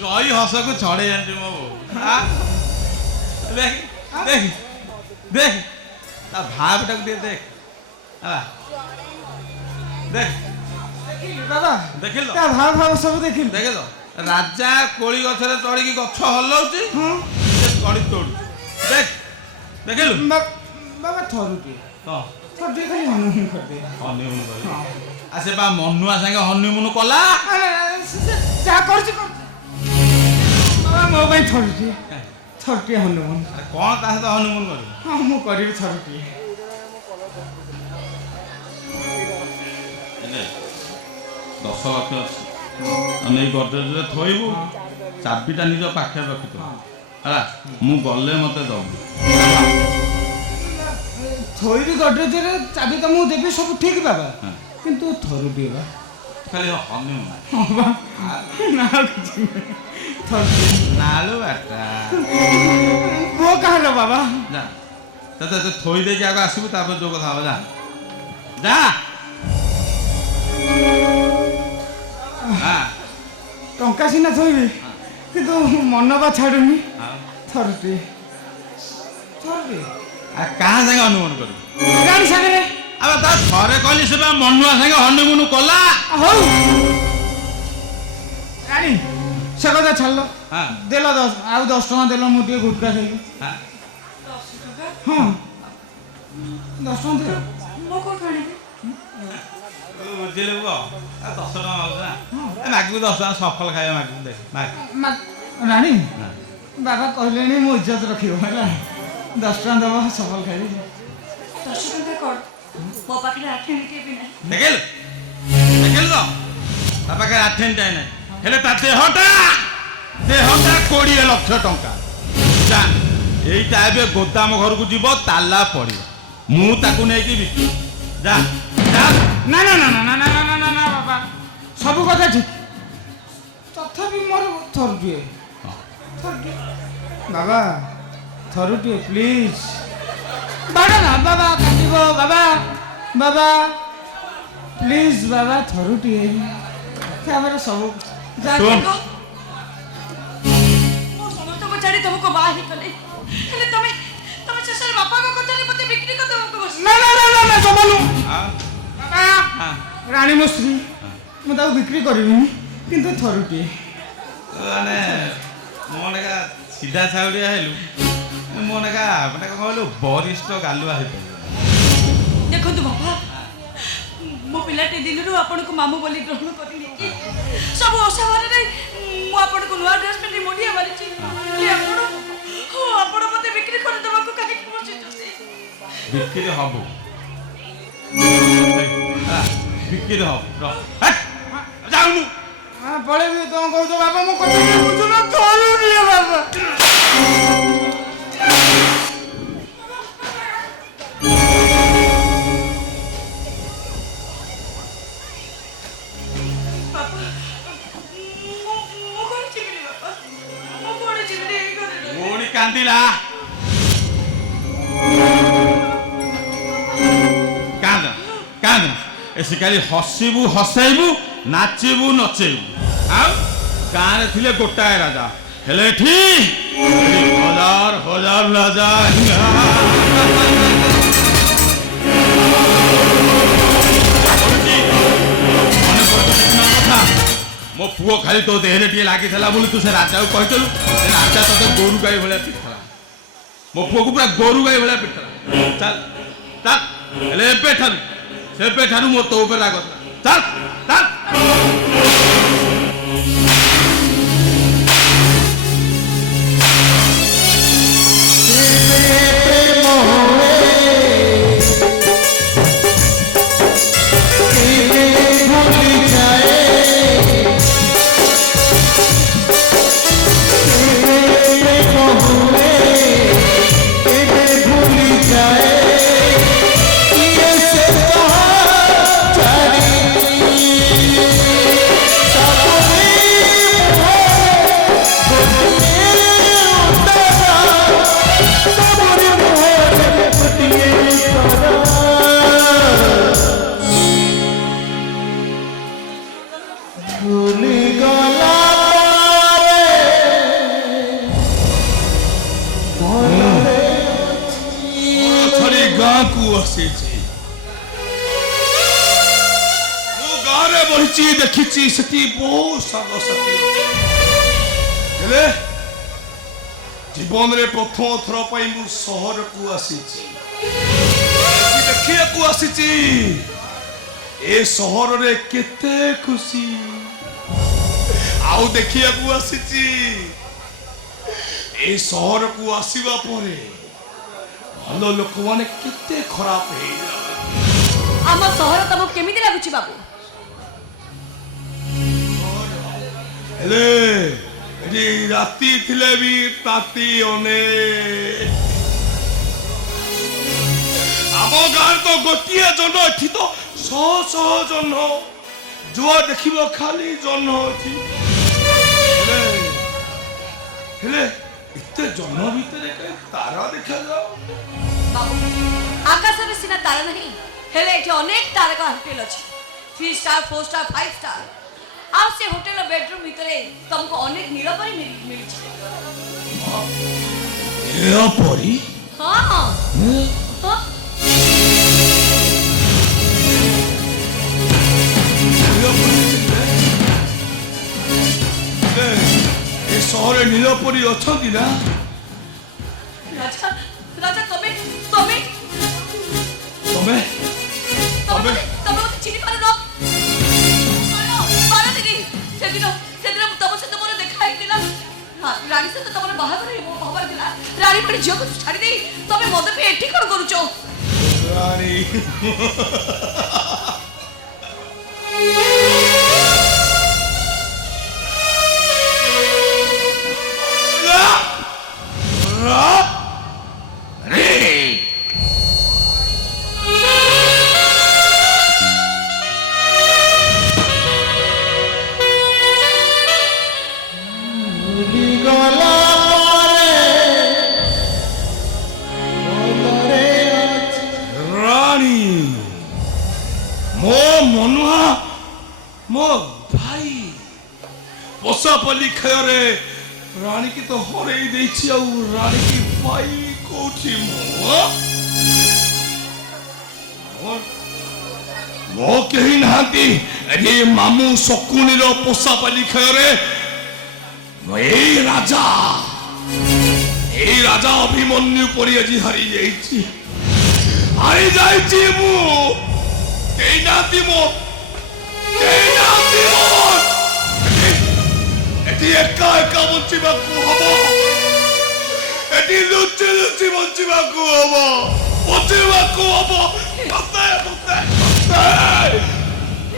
जई हस को छड़े जानी मो देख देख देख भाव टाक देख देख बाबा देखिल भाव भाव सब देखिल देखिल राजा कोली गछरे चढ़ी गछ हलाउची कड़ी तोड़ू देख देखिल बाबा थरुटी हां थरुटी खाली हनुमान कर दे हनीमून कर आसे बा मनुआ संगे हनीमून कला जा करछि बाबा मो भाई थरुटी थरुटी हनुमान कौन ता सहित हनीमून कर हां मु करी थरुटी 10 लक्ष अच्छी नहीं गडरेज थोबू चाबिटा निज पाखे रखी है मु गले मत दबू थोड़ी गडरेज चाबी तो मुझे देवी सब ठीक बाबा किंतु थरुटी बा खाली हनीमून नालू बाटा वो कहा बाबा जा तो थोई दे आगे आसबू जो कथा जा जा टंका सीना थोबी किंतु मन बा छाड़ुनी थरुटी थरुटी कहाँ संगे हनीमून कर गाड़ी सागरे अब ता थरे कहली से मनुआ संगे हनीमून कला हो रानी से कथा छाड़लो देल 10 आउ 10 टका देल मुझे गुटका खाइली 10 टका हाँ 10 टका दे मो को खाणी बुझिले बुआ 10 टका मागू 10 टका सफल खाए मागू दे रानी बाबा कहले मो इज्जत रखियो हैला 10 टका दबा सफल खाई 10 टका कर मो पाखे 8 मिनिट भी नहीं देखिल देखिल तो ता पाखे 8 मिनिट नहीं हेले ता देहटा 20 लाख टंका जा एइटा एबे गोदाम घर को जीव ताला पड़ियो मु ताकू नै कि बिकी जा जा ना ना ना ना ना ना ना ना ना बाबा सब कथा ठीक तथापि मोर थरुटी बाबा थरुटी प्लीज बाबा ना बाबा काटिबो बाबा बाबा प्लीज बाबा थरुटी कैमरा सब जा सुन मो समस्त को छाड़ी तुमको बाही कले हेले तमे तमे ससुर बापा को कचले मते बिक्री कर तुमको बस ना ना ना ना जमानु हां बाबा रानी मुश्री मु ताऊ बिक्री करबिनी किंतु थरुटी माने मोने का सीधा छाउरिया हेलु मोने का माने कहलु वरिष्ठ गालुआ हे देखो तु बाबा मो पिलाटे दिन रु आपन को मामू बोली ग्रहण करिनी कि सब ओसावारे रे मु आपन को नुआ ड्रेस पेटी मोडिया वाली छी आपन हो आपन मते बिक्री कर देबा को काहे बसि छसे बिक्री हबो बिक्री हब जाउनु पळे भी तो कहू तो बाबा मो कथा बुझु ना थरुटी बाबा कांदिला कांद कांद एसी खाली हसीबू हसैबू नाचबू नचेबू आउ गाँव थिले गोटाए राजा हेले एठी हजार हजार राजा मो पुओ खाली तो देहरे टे लागी बोली तू से राजा को कहचलु से राजा तो गोरु गाई भलिया पिटला मो पुओ को पूरा गोरु गाई भलिया पिटला चल चल हेले एबे ठानु मो तो ऊपर राग चल चल ଆସିଛି। ମୁଁ ଗାଁରେ ବହିଛି ଦେଖିଛି ସେଠି ବହୁ ସାଙ୍ଗସାଥି ଅଛି। ହେଲେ ଜୀବନରେ ପ୍ରଥମ ଥର ପାଇଁ ମୁଁ ସହରକୁ ଆସିଛି। ଦେଖିବାକୁ ଆସିଛି ଏ ସହରରେ କେତେ ଖୁସି, ଆଉ ଦେଖିବାକୁ ଆସିଛି ଏ ସହରକୁ ଆସିବା ପରେ ଭଲ ଲୋକମାନେ କେତେ ଖରାପ ହେଇଯାନ୍ତି। ଆମ ସହର ତମକୁ କେମିତି ଲାଗୁଛି ବାବୁ? ହେଲେ ଏଠି ରାତି ଥିଲେ ବି ତାତି ଅନେକ। ଆମ ଗାଁରେ ତ ଗୋଟିଏ ଜହ୍ନ, ଏଠି ତ ଶହ ଶହ ଜହ୍ନ। ଯୁଆ ଦେଖିବ ଖାଲି ଜହ୍ନ ଅଛି। ହେଲେ ଏତେ ଜହ୍ନ ଭିତରେ କାହିଁ ତାରା ଦେଖାଯାଉ? ବାବୁ ଆକାଶରେ ସିନା ତାରା ନାହିଁ, ହେଲେ ଏଠି ଅନେକ ତାରକା ହୋଟେଲ ଅଛି। 3 ଷ୍ଟାର 4 ଷ୍ଟାର 5 ଷ୍ଟାର। ଆଉ ସେ ହୋଟେଲ ବେଡରୁମ ଭିତରେ ତମକୁ ଅନେକ ନୀଳପରି ମିଳୁଛି। ନୀଳପରି? ହଁ ହଁ। ଏ ସହରରେ ନୀଳପରି ଅଛନ୍ତି ନା? ରାଜା ରାଜା ତମେ ତମେ ତମେ ତମେ ତମେ ମତେ ଚିହ୍ନି ପାରୁନ? ପାରନ୍ତିନି। ସେଦିନ ତମ ସହିତ ମୋର ଦେଖା ହେଇଥିଲା। ରାଣୀ ସହିତ ତମର ବାହାଘର ହବାର ଥିଲା। ରାଣୀ ଭଳି ଝିଅକୁ ଛାଡ଼ି ଦେଇ ତମେ ମଦ ପିଇ ଏଠି କଣ କରୁଛ? ରାଣୀ ପଶାପାଲି ଖେଳରେ ରାଣୀ କି ତ ହରେଇ ଦେଇଛି, ଆଉ ରାଣୀ କି ପାଇ କୋଉଠି? ମୋ କେହି ନାହାନ୍ତି ଏଠି ମାମୁଁ ଶକୁନିର ପଶାପାଲି ଖେଳରେ। ଏଇ ରାଜା ଅଭିମନ୍ୟୁ ପରି ଆଜି ହାରି ଯାଇଛି। ମୁଁ କେହି ନାହାନ୍ତି ଏଠି ଏକା ଏକା ବଞ୍ଚିବାକୁ ହବ। ଏଠି ଲୁଚି ଲୁଚି ବଞ୍ଚିବାକୁ ହବ।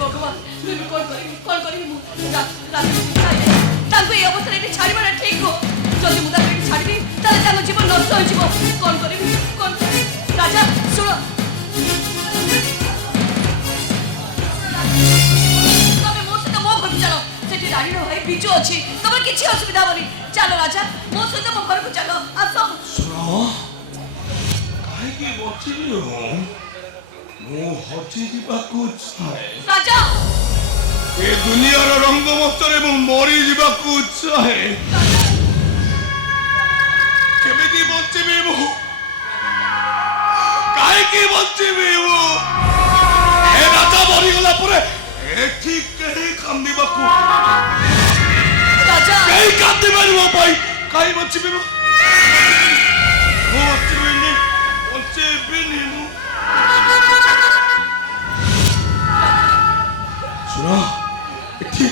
ଭଗବାନ କଣ କରିବି ମୁଁ? ତାଙ୍କୁ ଏଇ ଅବସ୍ଥାରେ ଏଠି ଛାଡ଼ିବାଟା ଠିକ ନୁହଁ। ଯଦି ମୁଁ ତାଙ୍କୁ ଏଠି ଛାଡ଼ିବି ତାହେଲେ ତାଙ୍କ ଜୀବନ ନଷ୍ଟ ହୋଇଯିବ। କଣ କରିବି? ରାଜା ଶୁଣ, ତମେ ମୋ ସହିତ ମୋ ଘରକୁ ଚାଲ। ସେଠି ରାଣୀର ଭାଇ ବିଜୁ ଅଛି। ତମର କିଛି ଅସୁବିଧା ହବନି। ଚାଲ ରାଜା, ମୋ ସହିତ ମୋ ଘରକୁ ଚାଲ। ଆସ। କାହିଁକି ବଞ୍ଚିବି? ମୁଁ ହଜି ଯିବାକୁ ଚାହେଁ। ରାଜା ଏ ଦୁନିଆର ରଙ୍ଗମଞ୍ଚରେ ମୁଁ ମରି ଯିବାକୁ ଚାହେଁ। କେମିତି ବଞ୍ଚିବି ମୁଁ? କାହିଁକି ବଞ୍ଚିବି ମୁଁ? ଏ ରାଜା ମରିଗଲା ପରେ ଏଠି କେହି କାନ୍ଦିବାକୁ କେହି କାନ୍ଦିବେନି ମୋ ପାଇଁ। କାହିଁ ବଞ୍ଚିବି ମୁଁ? ବଞ୍ଚିବିନି ମୁଁ। ଶୁଣ, ଏଠି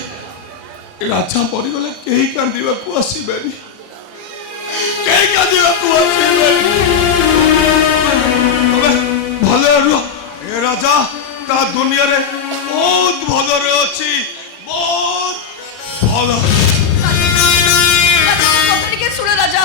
ରାଜା ମରିଗଲେ କେହି କାନ୍ଦିବାକୁ ଆସିବେନି। ତମେ ଭଲରେ ରୁହ। ଏ ରାଜା ତା ଦୁନିଆରେ ବହୁତ ଭଲରେ ଅଛି, ବହୁତ ଭଲ। ଟିକେ ଶୁଣ ରାଜା,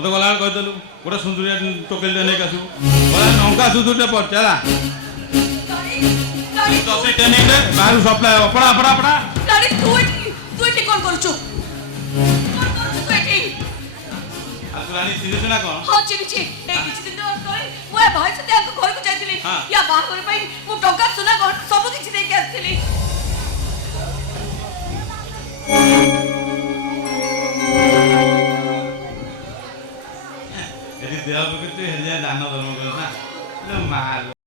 ମତେ ଗଲାବେଳେ କହିଦେଲୁ ଗୋଟେ ସୁନ୍ଦରିଆ ଟୋକେଲଟେ ନେଇକି ଆସିବୁ। ଲଙ୍କା ସୁନ୍ଦରଟେ ପଡିଛି ହେଲା। ତତେ ଟ୍ରେନିଂ ଦେ ବାହାରୁ ସପ୍ଲାଏ ହବ ପଡ଼ା ପଡ଼ା ପଡ଼ା ରାଣୀ ତୁ ଏଠି କ'ଣ କରୁଛୁ ତୁ ଏଠି ଆଉ ତୁ ରାଣୀ ଚିହ୍ନିଛୁ ନା କ'ଣ ହଁ ଚିହ୍ନିଛି ଏଇ କିଛି ଦିନ ତଳେ ମୁଁ ଏ ଭାଇ ସହିତ ଆଙ୍କ ଘରକୁ ଯାଇଥିଲି ୟା ବାହାଘର ପାଇଁ ମୁଁ ଟଙ୍କା ସୁନା ଗହଣା ସବୁ କିଛି ଦେଇକି ଆସିଥିଲି ଏଠି ଦେହ ପକେଇ ତୁ ହେଲେ ଦାନ ଧର୍ମ କରୁ ନା ମାଲ